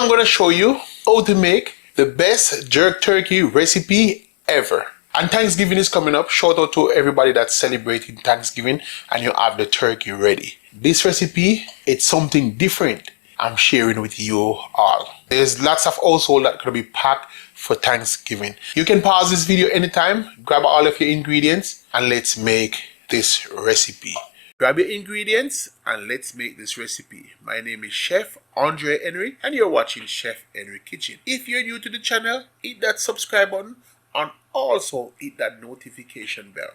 I'm gonna show you how to make the best jerk turkey recipe ever. And Thanksgiving is coming up. Shout out to everybody that's celebrating Thanksgiving and you have the turkey ready. This recipe, it's something different I'm sharing with you all. There's lots of household that could be packed for Thanksgiving. You can pause this video anytime, grab all of your ingredients, and let's make this recipe. Grab your ingredients and let's make this recipe. My name is Chef Andre Henry and you're watching Chef Henry Kitchen. If you're new to the channel, hit that subscribe button and also hit that notification bell.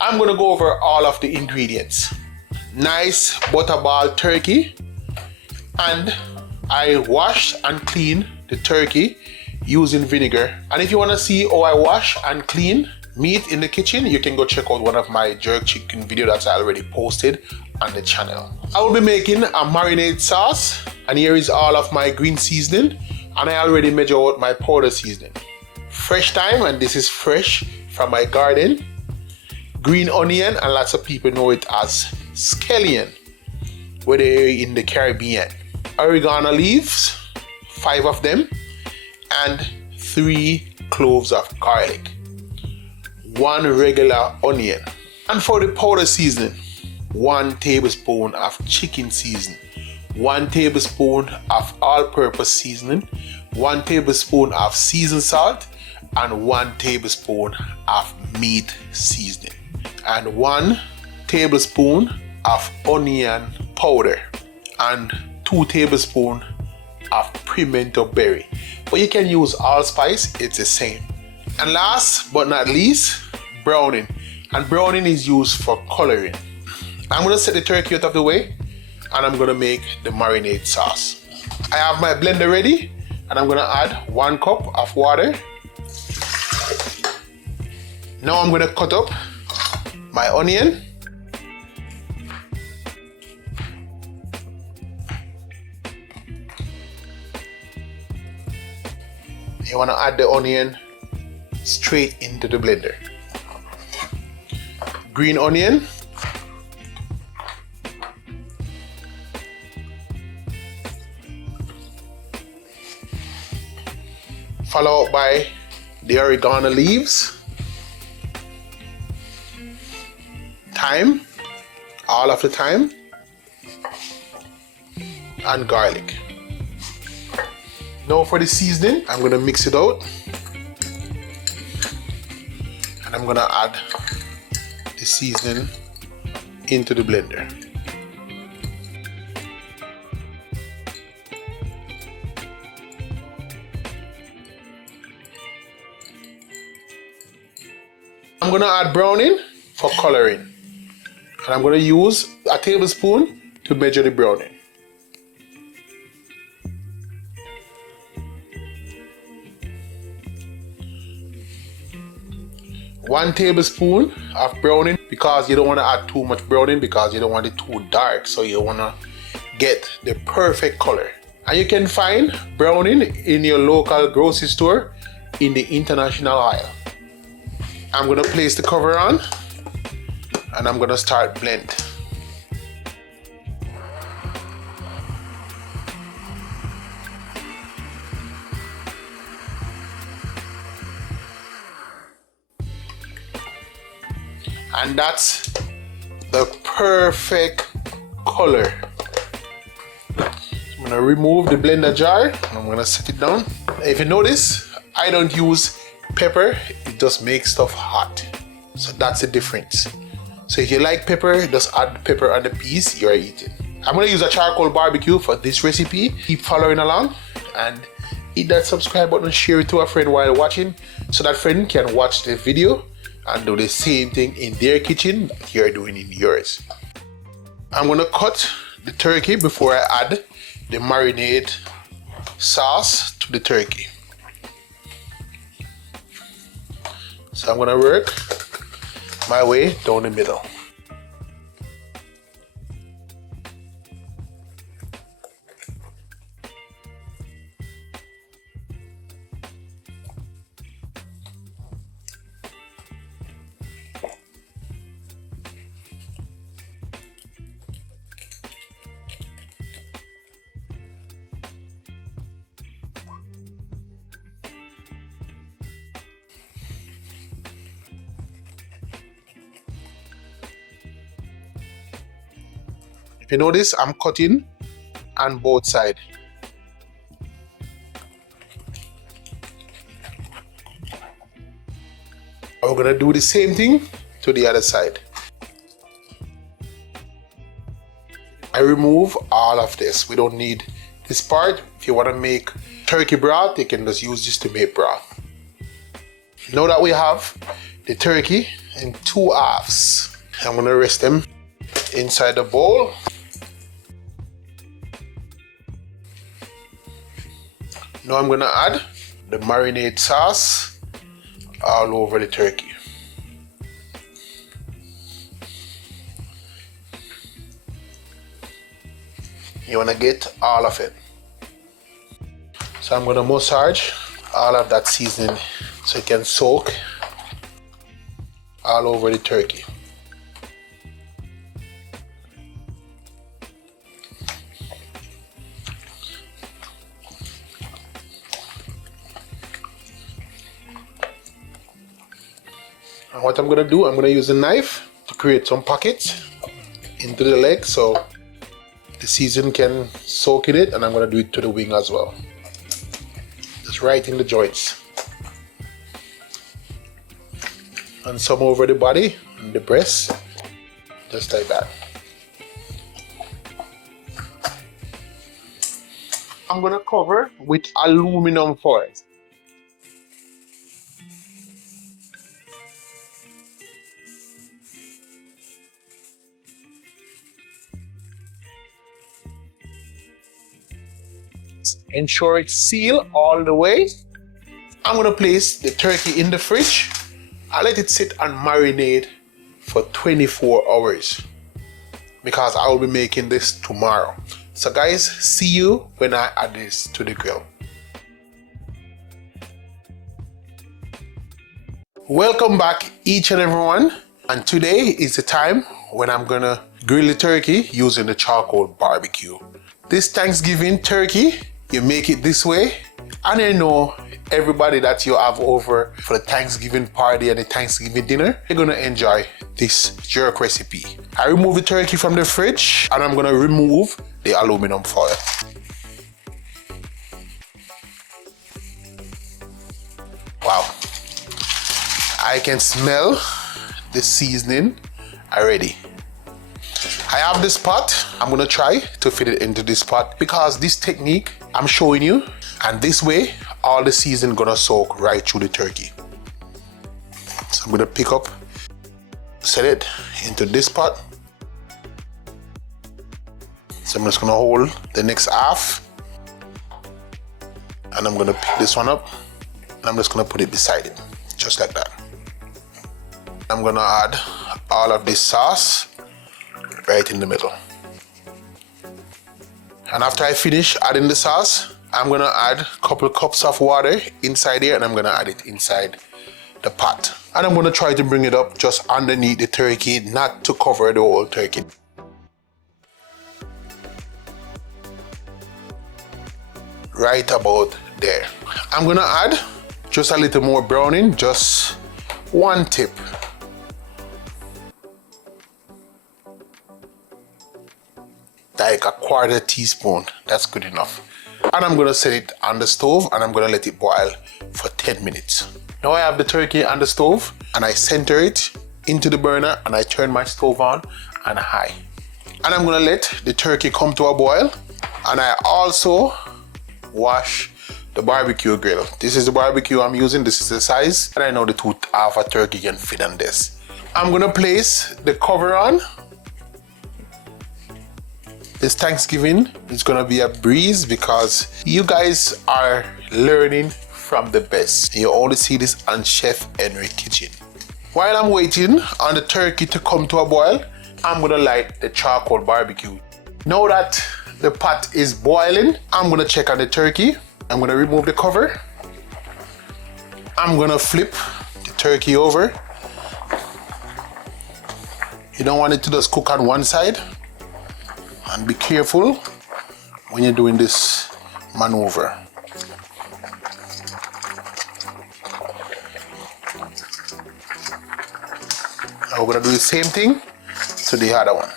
I'm gonna go over all of the ingredients. Nice butterball turkey, and I washed and cleaned the turkey using vinegar. And if you want to see how I wash and clean meat in the kitchen, you can go check out one of my jerk chicken video that's already posted on the channel. I will be making a marinade sauce, and here is all of my green seasoning, and I already measure out my powder seasoning. Fresh thyme, and this is fresh from my garden. Green onion, and lots of people know it as scallion, where they're in the Caribbean. Oregano leaves, 5 of them, and 3 cloves of garlic, 1 regular onion. And for the powder seasoning, 1 tablespoon of chicken seasoning, 1 tablespoon of all-purpose seasoning, 1 tablespoon of seasoned salt, and 1 tablespoon of meat seasoning, and 1 tablespoon of onion powder, and 2 tablespoons of pimento berry. But you can use allspice, it's the same. And last but not least, browning. And browning is used for coloring. I'm gonna set the turkey out of the way and I'm gonna make the marinade sauce. I have my blender ready and I'm gonna add 1 cup of water. Now I'm gonna cut up my onion. You want to add the onion straight into the blender. Green onion. Followed by the oregano leaves. Thyme, all of the thyme. And garlic. Now for the seasoning, I'm gonna mix it out. And I'm gonna add the seasoning into the blender. I'm gonna add browning for coloring. And I'm gonna use a tablespoon to measure the browning. 1 tablespoon of browning, because you don't want to add too much browning because you don't want it too dark, so you want to get the perfect color. And you can find browning in your local grocery store in the international aisle. I'm going to place the cover on and I'm going to start blend. And that's the perfect color. I'm gonna remove the blender jar and I'm gonna set it down. If you notice, I don't use pepper, it just makes stuff hot. So that's the difference. So if you like pepper, just add pepper on the piece you're eating. I'm gonna use a charcoal barbecue for this recipe. Keep following along and hit that subscribe button and share it to a friend while watching so that friend can watch the video and do the same thing in their kitchen that you're doing in yours. I'm gonna cut the turkey before I add the marinade sauce to the turkey. So I'm gonna work my way down the middle. If you notice, I'm cutting on both sides. We're gonna do the same thing to the other side. I remove all of this. We don't need this part. If you want to make turkey broth, you can just use this to make broth. Now that we have the turkey in 2 halves, I'm gonna rest them inside the bowl. Now I'm gonna add the marinade sauce all over the turkey. You want to get all of it. So I'm going to massage all of that seasoning so it can soak all over the turkey. And what I'm going to do, I'm going to use a knife to create some pockets into the leg so the season can soak in it, and I'm going to do it to the wing as well. Just right in the joints. And some over the body and the breast, just like that. I'm going to cover with aluminum foil. Ensure it's sealed all the way. I'm gonna place the turkey in the fridge. I let it sit and marinate for 24 hours because I will be making this tomorrow. So guys, see you when I add this to the grill. Welcome back each and everyone. And today is the time when I'm gonna grill the turkey using the charcoal barbecue. This Thanksgiving turkey, you make it this way, and I know everybody that you have over for the Thanksgiving party and the Thanksgiving dinner, you're gonna enjoy this jerk recipe. I remove the turkey from the fridge and I'm gonna remove the aluminum foil. Wow, I can smell the seasoning already. I have this pot. I'm gonna try to fit it into this pot because this technique I'm showing you, and this way all the seasoning gonna soak right through the turkey. So I'm gonna pick up, set it into this pot. So I'm just gonna hold the next half, and I'm gonna pick this one up, and I'm just gonna put it beside it, just like that. I'm gonna add all of this sauce right in the middle. And after I finish adding the sauce, I'm gonna add a couple cups of water inside here, and I'm gonna add it inside the pot. And I'm gonna try to bring it up just underneath the turkey, not to cover the whole turkey. Right about there. I'm gonna add just a little more browning, just one tip. Like a 1/4 teaspoon, that's good enough. And I'm gonna set it on the stove and I'm gonna let it boil for 10 minutes. Now I have the turkey on the stove and I center it into the burner and I turn my stove on high. And I'm gonna let the turkey come to a boil, and I also wash the barbecue grill. This is the barbecue I'm using, this is the size, and I know the 2/2 a turkey can fit on this. I'm gonna place the cover on. This Thanksgiving is gonna be a breeze because you guys are learning from the best. You only see this on Chef Henry Kitchen. While I'm waiting on the turkey to come to a boil, I'm gonna light the charcoal barbecue. Now that the pot is boiling, I'm gonna check on the turkey. I'm gonna remove the cover. I'm gonna flip the turkey over. You don't want it to just cook on one side. And be careful when you're doing this maneuver. Now we're gonna do the same thing to the other one.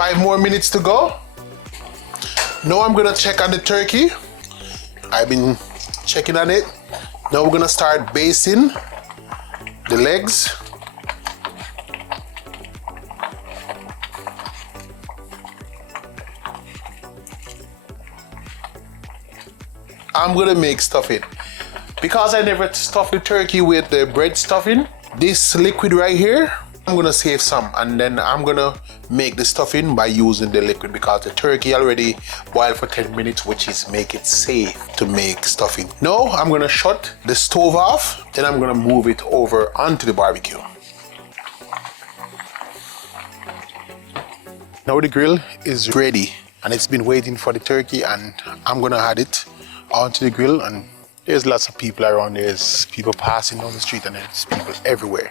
5 more minutes to go. Now I'm gonna check on the turkey. I've been checking on it. Now we're gonna start basting the legs. I'm gonna make stuffing. Because I never stuffed the turkey with the bread stuffing, this liquid right here, I'm gonna save some, and then I'm gonna make the stuffing by using the liquid because the turkey already boiled for 10 minutes, which is make it safe to make stuffing. Now I'm gonna shut the stove off, then I'm gonna move it over onto the barbecue. Now the grill is ready and it's been waiting for the turkey, and I'm gonna add it onto the grill. And there's lots of people around. There's people passing down the street and there's people everywhere.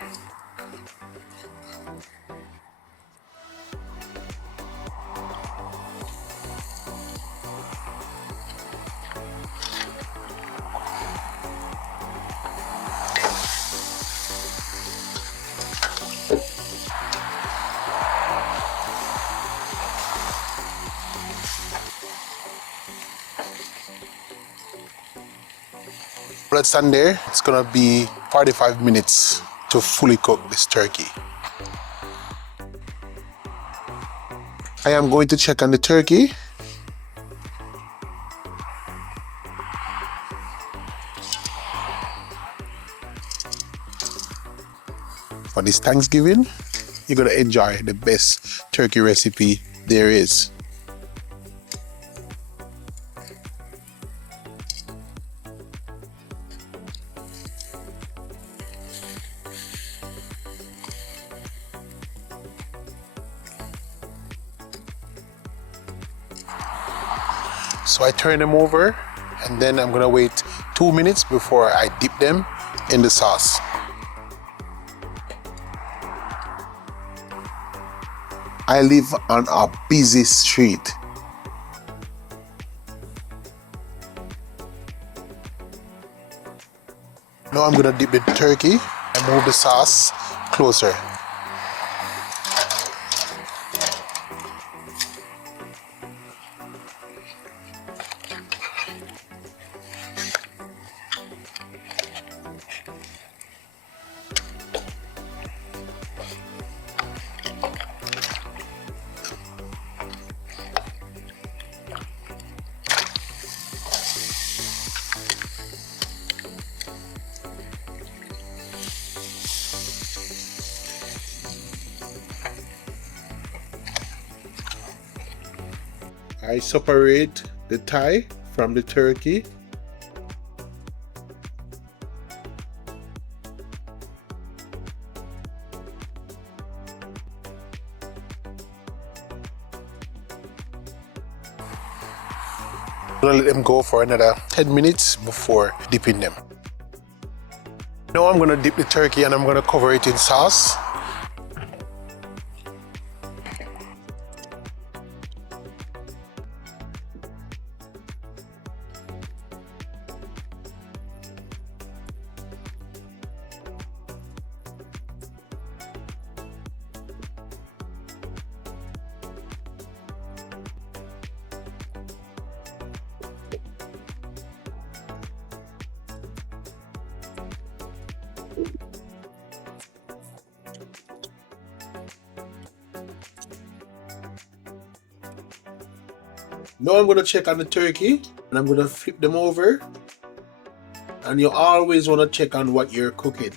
Let's stand there. It's gonna be 45 minutes to fully cook this turkey. I am going to check on the turkey. For this Thanksgiving, you're gonna enjoy the best turkey recipe there is. So I turn them over, and then I'm gonna wait 2 minutes before I dip them in the sauce. I live on a busy street. Now I'm gonna dip the turkey and move the sauce closer. I separate the thigh from the turkey. I'm gonna let them go for another 10 minutes before dipping them. Now I'm gonna dip the turkey and I'm gonna cover it in sauce. Now I'm gonna check on the turkey and I'm gonna flip them over. And you always wanna check on what you're cooking.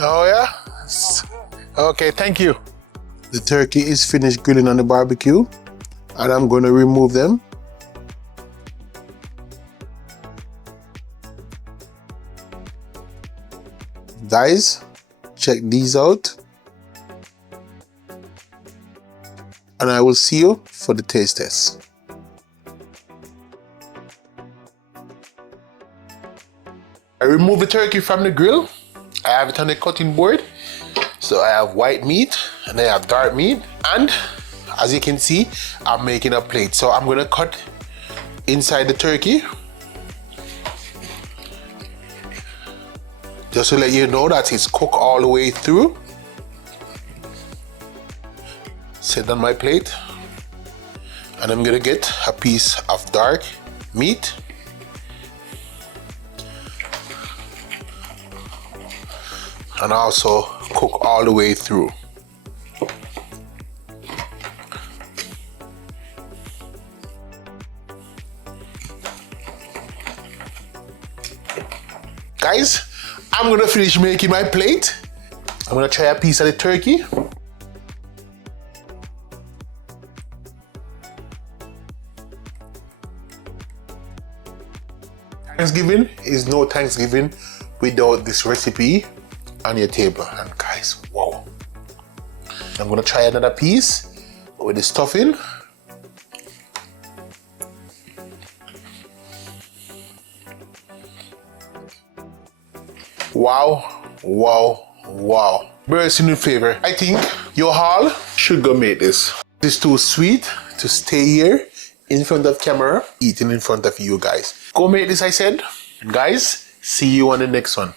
Oh yeah? Okay, thank you. The turkey is finished grilling on the barbecue and I'm going to remove them. Guys, check these out. And I will see you for the taste test. I remove the turkey from the grill. I have it on the cutting board. So I have white meat and I have dark meat. And as you can see, I'm making a plate. So I'm gonna cut inside the turkey. Just to let you know that it's cooked all the way through. Set on my plate. And I'm gonna get a piece of dark meat. And also cook all the way through. Guys, I'm gonna finish making my plate. I'm gonna try a piece of the turkey. Thanksgiving is no Thanksgiving without this recipe on your table. And guys, wow. I'm gonna try another piece with the stuffing. Wow, wow, wow. Bursting with flavor. I think you all should go make this. It's too sweet to stay here in front of camera, eating in front of you guys. Go make this, I said. Guys, see you on the next one.